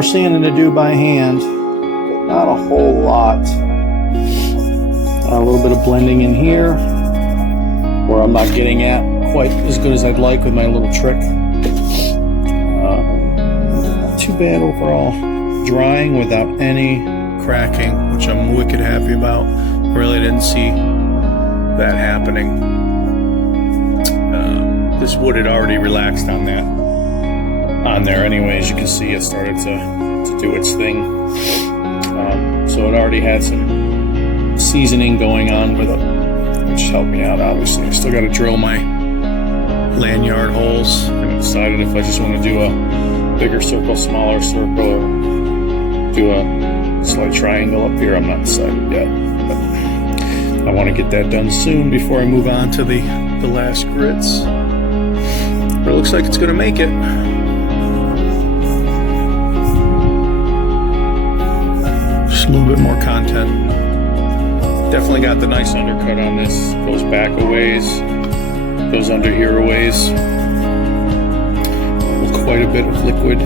more sanding to do by hand, but not a whole lot. A little bit of blending in here, where I'm not getting at quite as good as I'd like with my little trick. Not too bad overall. Drying without any cracking, which I'm wicked happy about. Really didn't see that happening. This wood had already relaxed on there anyways. You can see it started to do its thing. So it already had some seasoning going on with it, which helped me out, obviously. I still got to drill my lanyard holes. I haven't decided if I just want to do a bigger circle, smaller circle, or do a slight triangle up here. I'm not decided yet, but I want to get that done soon before I move on to the last grits. But it looks like it's going to make it. Just a little bit more content. Definitely got the nice undercut on this. Goes back a ways, goes under here a ways. Quite a bit of liquid.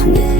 Cool.